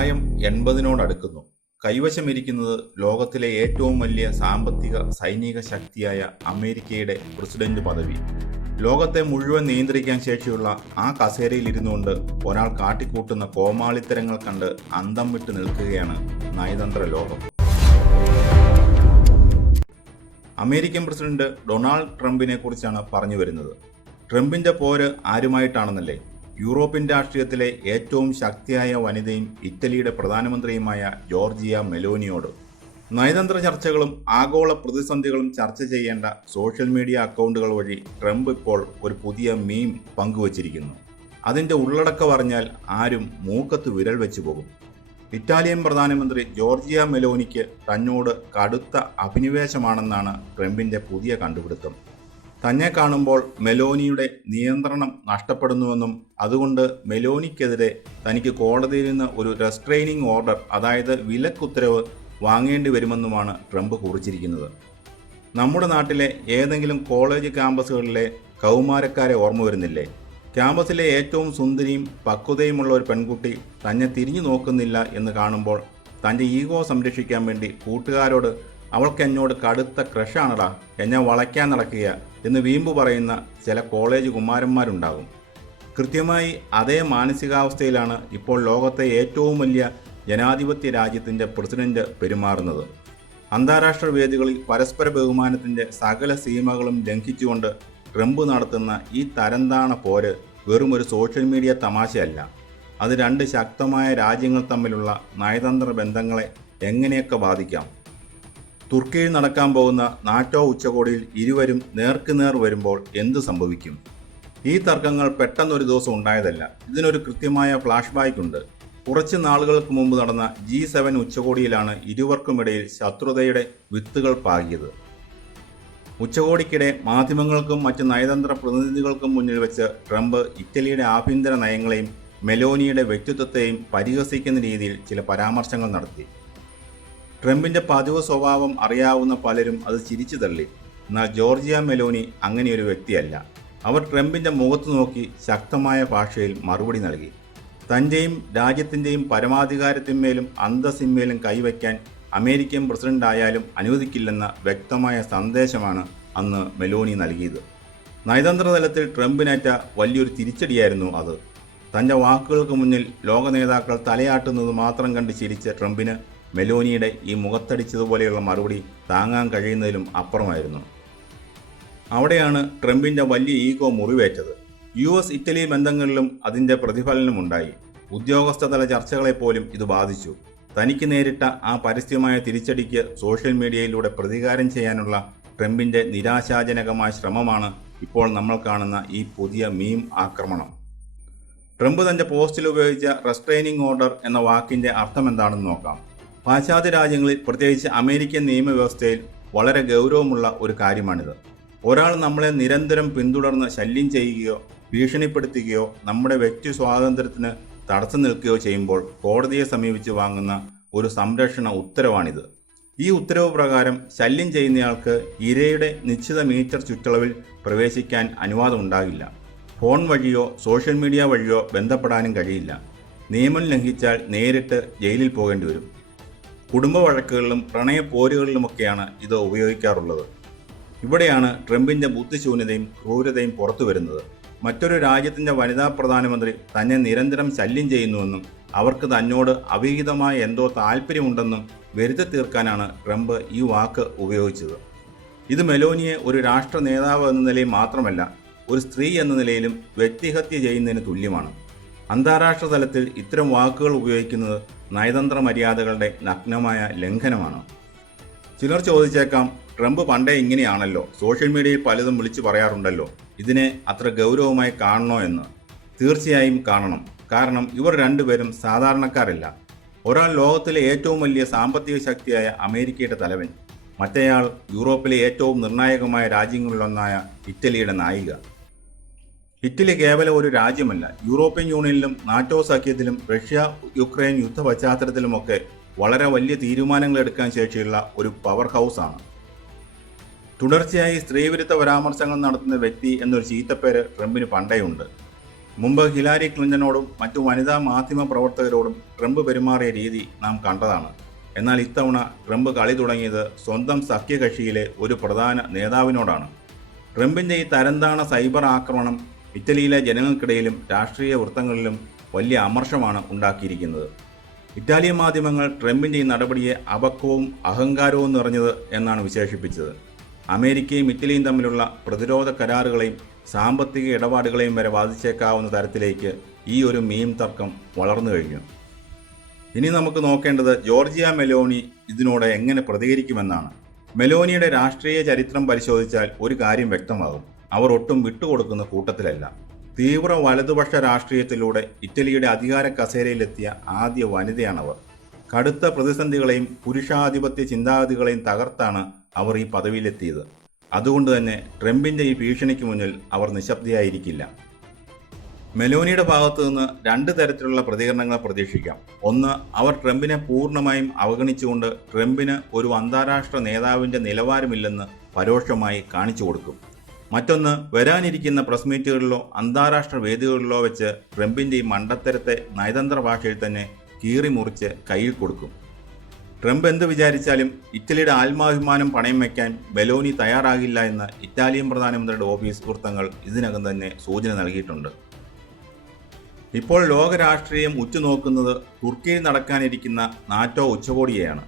പ്രായം 80നോടടുക്കുന്നു. കൈവശമിരിക്കുന്നത് ലോകത്തിലെ ഏറ്റവും വലിയ സാമ്പത്തിക സൈനിക ശക്തിയായ അമേരിക്കയുടെ പ്രസിഡന്റ് പദവി. ലോകത്തെ മുഴുവൻ നിയന്ത്രിക്കാൻ ശേഷിയുള്ള ആ കസേരയിൽ ഇരുന്നുകൊണ്ട് ഒരാൾ കാട്ടിക്കൂട്ടുന്ന കോമാളിത്തരങ്ങൾ കണ്ട് അന്തം വിട്ട് നിൽക്കുകയാണ് നയതന്ത്ര ലോകം. അമേരിക്കൻ പ്രസിഡന്റ് ഡൊണാൾഡ് ട്രംപിനെ കുറിച്ചാണ് പറഞ്ഞു വരുന്നത്. ട്രംപിന്റെ പോര് ആരുമായിട്ടാണെന്നല്ലേ? യൂറോപ്യൻ രാഷ്ട്രീയത്തിലെ ഏറ്റവും ശക്തിയായ വനിതയും ഇറ്റലിയുടെ പ്രധാനമന്ത്രിയുമായ ജോർജിയ മെലോനിയോട്. നയതന്ത്ര ചർച്ചകളും ആഗോള പ്രതിസന്ധികളും ചർച്ച ചെയ്യേണ്ട സോഷ്യൽ മീഡിയ അക്കൗണ്ടുകൾ വഴി ട്രംപ് ഇപ്പോൾ ഒരു പുതിയ മീം പങ്കുവച്ചിരിക്കുന്നു. അതിൻ്റെ ഉള്ളടക്കം അറിഞ്ഞാൽ ആരും മൂക്കത്ത് വിരൽ വെച്ചു പോകും. ഇറ്റാലിയൻ പ്രധാനമന്ത്രി ജോർജിയ മെലോനിക്ക് തന്നോട് കടുത്ത അഭിനിവേശമാണെന്നാണ് ട്രംപിൻ്റെ പുതിയ കണ്ടുപിടുത്തം. തന്നെ കാണുമ്പോൾ മെലോനിയുടെ നിയന്ത്രണം നഷ്ടപ്പെടുന്നുവെന്നും അതുകൊണ്ട് മെലോനിക്കെതിരെ തനിക്ക് കോടതിയിൽ നിന്ന് ഒരു റെസ്ട്രെയിനിങ് ഓർഡർ, അതായത് വിലക്കുത്തരവ് വാങ്ങേണ്ടി വരുമെന്നുമാണ് ട്രംപ് കുറിച്ചിരിക്കുന്നത്. നമ്മുടെ നാട്ടിലെ ഏതെങ്കിലും കോളേജ് ക്യാമ്പസുകളിലെ കൗമാരക്കാരെ ഓർമ്മ വരുന്നില്ലേ? ക്യാമ്പസിലെ ഏറ്റവും സുന്ദരിയും പക്വതയുമുള്ള ഒരു പെൺകുട്ടി തന്നെ തിരിഞ്ഞു നോക്കുന്നില്ല എന്ന് കാണുമ്പോൾ തൻ്റെ ഈഗോ സംരക്ഷിക്കാൻ വേണ്ടി കൂട്ടുകാരോട് അവൾക്ക് എന്നോട് കടുത്ത ക്രഷാണടാ, എന്നെ വളയ്ക്കാൻ നടക്കുക എന്ന് വീമ്പ് പറയുന്ന ചില കോളേജ് കുമാരന്മാരുണ്ടാകും. കൃത്യമായി അതേ മാനസികാവസ്ഥയിലാണ് ഇപ്പോൾ ലോകത്തെ ഏറ്റവും വലിയ ജനാധിപത്യ രാജ്യത്തിൻ്റെ പ്രസിഡന്റ് പെരുമാറുന്നത്. അന്താരാഷ്ട്ര വേദികളിൽ പരസ്പര ബഹുമാനത്തിൻ്റെ സകല സീമകളും ലംഘിച്ചുകൊണ്ട് ട്രംപ് നടത്തുന്ന ഈ തരംതാണ പോര് വെറും ഒരു സോഷ്യൽ മീഡിയ തമാശയല്ല. അത് രണ്ട് ശക്തമായ രാജ്യങ്ങൾ തമ്മിലുള്ള നയതന്ത്ര ബന്ധങ്ങളെ എങ്ങനെയൊക്കെ ബാധിക്കാം. തുർക്കിയിൽ നടക്കാൻ പോകുന്ന നാറ്റോ ഉച്ചകോടിയിൽ ഇരുവരും നേർക്കുനേർ വരുമ്പോൾ എന്തു സംഭവിക്കും? ഈ തർക്കങ്ങൾ പെട്ടെന്നൊരു ദിവസം ഉണ്ടായതല്ല. ഇതിനൊരു കൃത്യമായ ഫ്ലാഷ് ബാക്ക് ഉണ്ട്. കുറച്ച് നാളുകൾക്ക് മുമ്പ് നടന്ന G7 ഉച്ചകോടിയിലാണ് ഇരുവർക്കുമിടയിൽ ശത്രുതയുടെ വിത്തുകൾ പാകിയത്. ഉച്ചകോടിക്കിടെ മാധ്യമങ്ങൾക്കും മറ്റ് നയതന്ത്ര പ്രതിനിധികൾക്കും മുന്നിൽ വെച്ച് ട്രംപ് ഇറ്റലിയുടെ ആഭ്യന്തര നയങ്ങളെയും മെലോനിയുടെ വ്യക്തിത്വത്തെയും പരിഹസിക്കുന്ന രീതിയിൽ ചില പരാമർശങ്ങൾ നടത്തി. ട്രംപിൻ്റെ പതിവ് സ്വഭാവം അറിയാവുന്ന പലരും അത് ചിരിച്ചു തള്ളി. എന്നാൽ ജോർജിയ മെലോനി അങ്ങനെയൊരു വ്യക്തിയല്ല. അവർ ട്രംപിൻ്റെ മുഖത്ത് നോക്കി ശക്തമായ ഭാഷയിൽ മറുപടി നൽകി. തൻ്റെയും രാജ്യത്തിൻ്റെയും പരമാധികാരത്തിന്മേലും അന്തസ്സിന്മേലും കൈവയ്ക്കാൻ അമേരിക്കൻ പ്രസിഡന്റായാലും അനുവദിക്കില്ലെന്ന വ്യക്തമായ സന്ദേശമാണ് അന്ന് മെലോനി നൽകിയത്. നയതന്ത്ര തലത്തിൽ ട്രംപിനേറ്റ വലിയൊരു തിരിച്ചടിയായിരുന്നു അത്. തൻ്റെ വാക്കുകൾക്ക് മുന്നിൽ ലോക നേതാക്കൾ തലയാട്ടുന്നത് മാത്രം കണ്ട് ചിരിച്ച ട്രംപിന് മെലോനിയുടെ ഈ മുഖത്തടിച്ചതുപോലെയുള്ള മറുപടി താങ്ങാൻ കഴിയുന്നതിലും അപ്പുറമായിരുന്നു. അവിടെയാണ് ട്രംപിൻ്റെ വലിയ ഈഗോ മുറിവേറ്റത്. US ഇറ്റലി ബന്ധങ്ങളിലും അതിൻ്റെ പ്രതിഫലനമുണ്ടായി. ഉദ്യോഗസ്ഥതല ചർച്ചകളെപ്പോലും ഇത് ബാധിച്ചു. തനിക്ക് നേരിട്ട ആ പരസ്യമായ തിരിച്ചടിക്ക് സോഷ്യൽ മീഡിയയിലൂടെ പ്രതികാരം ചെയ്യാനുള്ള ട്രംപിൻ്റെ നിരാശാജനകമായ ശ്രമമാണ് ഇപ്പോൾ നമ്മൾ കാണുന്ന ഈ പുതിയ മീം ആക്രമണം. ട്രംപ് തൻ്റെ പോസ്റ്റിൽ ഉപയോഗിച്ച റെസ്ട്രെയിനിങ് ഓർഡർ എന്ന വാക്കിൻ്റെ അർത്ഥം എന്താണെന്ന് നോക്കാം. പാശ്ചാത്യ രാജ്യങ്ങളിൽ, പ്രത്യേകിച്ച് അമേരിക്കൻ നിയമവ്യവസ്ഥയിൽ വളരെ ഗൗരവമുള്ള ഒരു കാര്യമാണിത്. ഒരാൾ നമ്മളെ നിരന്തരം പിന്തുടർന്ന് ശല്യം ചെയ്യുകയോ ഭീഷണിപ്പെടുത്തുകയോ നമ്മുടെ വ്യക്തി സ്വാതന്ത്ര്യത്തിന് തടസ്സം നിൽക്കുകയോ ചെയ്യുമ്പോൾ കോടതിയെ സമീപിച്ച് വാങ്ങുന്ന ഒരു സംരക്ഷണ ഉത്തരവാണിത്. ഈ ഉത്തരവ് പ്രകാരം ശല്യം ചെയ്യുന്നയാൾക്ക് ഇരയുടെ നിശ്ചിത മീറ്റർ ചുറ്റളവിൽ പ്രവേശിക്കാൻ അനുവാദം ഉണ്ടാകില്ല. ഫോൺ വഴിയോ സോഷ്യൽ മീഡിയ വഴിയോ ബന്ധപ്പെടാനും കഴിയില്ല. നിയമം ലംഘിച്ചാൽ നേരിട്ട് ജയിലിൽ പോകേണ്ടി വരും. കുടുംബ വഴക്കുകളിലും പ്രണയപ്പോരുകളിലുമൊക്കെയാണ് ഇത് ഉപയോഗിക്കാറുള്ളത്. ഇവിടെയാണ് ട്രംപിൻ്റെ ബുദ്ധിശൂന്യതയും ക്രൂരതയും പുറത്തു വരുന്നത്. മറ്റൊരു രാജ്യത്തിൻ്റെ വനിതാ പ്രധാനമന്ത്രി തന്നെ നിരന്തരം ശല്യം ചെയ്യുന്നുവെന്നും അവർക്ക് തന്നോട് അവിഹിതമായ എന്തോ താല്പര്യമുണ്ടെന്നും വരുത്തി തീർക്കാനാണ് ട്രംപ് ഈ വാക്ക് ഉപയോഗിച്ചത്. ഇത് മെലോനിയെ ഒരു രാഷ്ട്ര നേതാവ് എന്ന നിലയിൽ മാത്രമല്ല, ഒരു സ്ത്രീ എന്ന നിലയിലും വ്യക്തിഹത്യ ചെയ്യുന്നതിന് തുല്യമാണ്. അന്താരാഷ്ട്ര തലത്തിൽ ഇത്തരം വാക്കുകൾ ഉപയോഗിക്കുന്നത് നയതന്ത്ര മര്യാദകളുടെ നഗ്നമായ ലംഘനമാണ്. ചിലർ ചോദിച്ചേക്കാം, ട്രംപ് പണ്ടേ ഇങ്ങനെയാണല്ലോ, സോഷ്യൽ മീഡിയയിൽ പലതും വിളിച്ചു പറയാറുണ്ടല്ലോ, ഇതിനെ അത്ര ഗൗരവമായി കാണണോ എന്ന്. തീർച്ചയായും കാണണം. കാരണം ഇവർ രണ്ടുപേരും സാധാരണക്കാരല്ല. ഒരാൾ ലോകത്തിലെ ഏറ്റവും വലിയ സാമ്പത്തിക ശക്തിയായ അമേരിക്കയുടെ തലവൻ, മറ്റേയാൾ യൂറോപ്പിലെ ഏറ്റവും നിർണായകമായ രാജ്യങ്ങളിലൊന്നായ ഇറ്റലിയുടെ നായിക. ഇറ്റലി കേവലം ഒരു രാജ്യമല്ല, യൂറോപ്യൻ യൂണിയനിലും നാറ്റോ സഖ്യത്തിലും റഷ്യ യുക്രൈൻ യുദ്ധ പശ്ചാത്തലത്തിലുമൊക്കെ വളരെ വലിയ തീരുമാനങ്ങൾ എടുക്കാൻ ശേഷിയുള്ള ഒരു പവർ ഹൗസാണ്. തുടർച്ചയായി സ്ത്രീവിരുദ്ധ പരാമർശങ്ങൾ നടത്തുന്ന വ്യക്തി എന്നൊരു ചീത്തപ്പേര് ട്രംപിന് പണ്ടേയുണ്ട്. മുമ്പ് ഹിലാരി ക്ലിന്റനോടും മറ്റു വനിതാ മാധ്യമ പ്രവർത്തകരോടും ട്രംപ് പെരുമാറിയ രീതി നാം കണ്ടതാണ്. എന്നാൽ ഇത്തവണ ട്രംപ് കളി തുടങ്ങിയത് സ്വന്തം സഖ്യകക്ഷിയിലെ ഒരു പ്രധാന നേതാവിനോടാണ്. ട്രംപിൻ്റെ ഈ തരംതാണ സൈബർ ആക്രമണം ഇറ്റലിയിലെ ജനങ്ങൾക്കിടയിലും രാഷ്ട്രീയ വൃത്തങ്ങളിലും വലിയ അമർഷമാണ് ഉണ്ടാക്കിയിരിക്കുന്നത്. ഇറ്റാലിയൻ മാധ്യമങ്ങൾ ട്രംപിൻ്റെ ഈ നടപടിയെ അപക്വവും അഹങ്കാരവും നിറഞ്ഞത് എന്നാണ് വിശേഷിപ്പിച്ചത്. അമേരിക്കയും ഇറ്റലിയും തമ്മിലുള്ള പ്രതിരോധ കരാറുകളെയും സാമ്പത്തിക ഇടപാടുകളെയും വരെ ബാധിച്ചേക്കാവുന്ന തരത്തിലേക്ക് ഈ ഒരു മീം തർക്കം വളർന്നു കഴിഞ്ഞു. ഇനി നമുക്ക് നോക്കേണ്ടത് ജോർജിയ മെലോനി ഇതിനോട് എങ്ങനെ പ്രതികരിക്കുമെന്നാണ്. മെലോനിയുടെ രാഷ്ട്രീയ ചരിത്രം പരിശോധിച്ചാൽ ഒരു കാര്യം വ്യക്തമാകും. അവർ ഒട്ടും വിട്ടുകൊടുക്കുന്ന കൂട്ടത്തിലല്ല. തീവ്ര വലതുപക്ഷ രാഷ്ട്രീയത്തിലൂടെ ഇറ്റലിയുടെ അധികാര കസേരയിലെത്തിയ ആദ്യ വനിതയാണവർ. കടുത്ത പ്രതിസന്ധികളെയും പുരുഷാധിപത്യ ചിന്താഗതികളെയും തകർത്താണ് അവർ ഈ പദവിയിലെത്തിയത്. അതുകൊണ്ട് തന്നെ ട്രംപിൻ്റെ ഈ ഭീഷണിക്ക് മുന്നിൽ അവർ നിശബ്ദയായിരിക്കില്ല. മെലോനിയുടെ ഭാഗത്തു നിന്ന് രണ്ട് തരത്തിലുള്ള പ്രതികരണങ്ങൾ പ്രതീക്ഷിക്കാം. ഒന്ന്, അവർ ട്രംപിനെ പൂർണ്ണമായും അവഗണിച്ചുകൊണ്ട് ട്രംപിന് ഒരു അന്താരാഷ്ട്ര നേതാവിൻ്റെ നിലവാരമില്ലെന്ന് പരോക്ഷമായി കാണിച്ചു കൊടുക്കും. മറ്റൊന്ന്, വരാനിരിക്കുന്ന പ്രസ് മീറ്റുകളിലോ അന്താരാഷ്ട്ര വേദികളിലോ വെച്ച് ട്രംപിൻ്റെ ഈ മണ്ടത്തരത്തെ നയതന്ത്ര ഭാഷയിൽ തന്നെ കീറിമുറിച്ച് കയ്യിൽ കൊടുക്കും. ട്രംപ് എന്ത് വിചാരിച്ചാലും ഇറ്റലിയുടെ ആത്മാഭിമാനം പണയം വയ്ക്കാൻ മെലോനി തയ്യാറാകില്ല എന്ന് ഇറ്റാലിയൻ പ്രധാനമന്ത്രിയുടെ ഓഫീസ് വൃത്തങ്ങൾ ഇതിനകം തന്നെ സൂചന നൽകിയിട്ടുണ്ട്. ഇപ്പോൾ ലോക രാഷ്ട്രീയം ഉറ്റുനോക്കുന്നത് തുർക്കിയിൽ നടക്കാനിരിക്കുന്ന നാറ്റോ ഉച്ചകോടിയെയാണ്.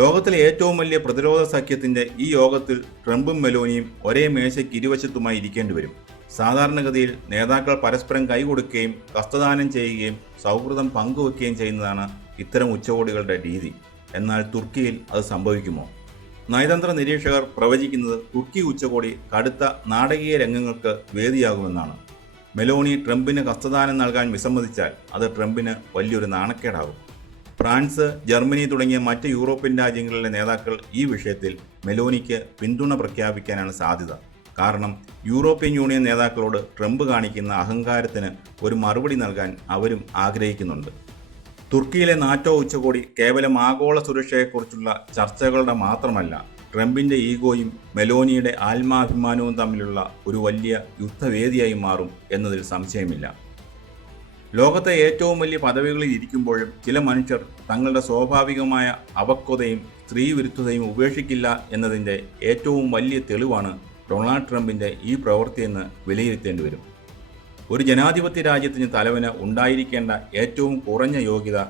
ലോകത്തിലെ ഏറ്റവും വലിയ പ്രതിരോധ സഖ്യത്തിൻ്റെ ഈ യോഗത്തിൽ ട്രംപും മെലോനിയും ഒരേ മേശയ്ക്ക് ഇരുവശത്തുമായി ഇരിക്കേണ്ടി വരും. സാധാരണഗതിയിൽ നേതാക്കൾ പരസ്പരം കൈകൊടുക്കുകയും ഹസ്തദാനം ചെയ്യുകയും സൗഹൃദം പങ്കുവെക്കുകയും ചെയ്യുന്നതാണ് ഇത്തരം ഉച്ചകോടികളുടെ രീതി. എന്നാൽ തുർക്കിയിൽ അത് സംഭവിക്കുമോ? നയതന്ത്ര നിരീക്ഷകർ പ്രവചിക്കുന്നത് തുർക്കി ഉച്ചകോടി കടുത്ത നാടകീയ രംഗങ്ങൾക്ക് വേദിയാകുമെന്നാണ്. മെലോനി ട്രംപിന് ഹസ്തദാനം നൽകാൻ വിസമ്മതിച്ചാൽ അത് ട്രംപിന് വലിയൊരു നാണക്കേടാകും. ഫ്രാൻസ്, ജർമ്മനി തുടങ്ങിയ മറ്റ് യൂറോപ്യൻ രാജ്യങ്ങളിലെ നേതാക്കൾ ഈ വിഷയത്തിൽ മെലോനിക്ക് പിന്തുണ പ്രഖ്യാപിക്കാനാണ് സാധ്യത. കാരണം യൂറോപ്യൻ യൂണിയൻ നേതാക്കളോട് ട്രംപ് കാണിക്കുന്ന അഹങ്കാരത്തിന് ഒരു മറുപടി നൽകാൻ അവരും ആഗ്രഹിക്കുന്നുണ്ട്. തുർക്കിയിലെ നാറ്റോ ഉച്ചകോടി കേവലം ആഗോള സുരക്ഷയെക്കുറിച്ചുള്ള ചർച്ചകളുടെ മാത്രമല്ല, ട്രംപിൻ്റെ ഈഗോയും മെലോനിയുടെ ആത്മാഭിമാനവും തമ്മിലുള്ള ഒരു വലിയ യുദ്ധവേദിയായി മാറും എന്നതിൽ സംശയമില്ല. ലോകത്തെ ഏറ്റവും വലിയ പദവികളിൽ ഇരിക്കുമ്പോഴും ചില മനുഷ്യർ തങ്ങളുടെ സ്വാഭാവികമായ അപക്വതയും സ്ത്രീവിരുദ്ധതയും ഉപേക്ഷിക്കില്ല എന്നതിൻ്റെ ഏറ്റവും വലിയ തെളിവാണ് ഡൊണാൾഡ് ട്രംപിൻ്റെ ഈ പ്രവൃത്തിയെന്ന് വിലയിരുത്തേണ്ടി വരും. ഒരു ജനാധിപത്യ രാജ്യത്തിന് തലവന് ഉണ്ടായിരിക്കേണ്ട ഏറ്റവും കുറഞ്ഞ യോഗ്യത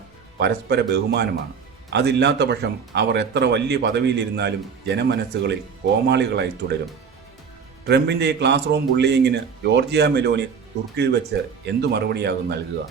പരസ്പര ബഹുമാനമാണ്. അതില്ലാത്ത പക്ഷം അവർ എത്ര വലിയ പദവിയിലിരുന്നാലും ജനമനസ്സുകളിൽ കോമാളികളായി തുടരും. ട്രംപിൻ്റെ ഈ ക്ലാസ് റൂം ബുള്ളിയിങ്ങിന് ജോർജിയ മെലോനി തുർക്കിയിൽ വെച്ച് എന്തു മറുപടിയാകും നൽകുക?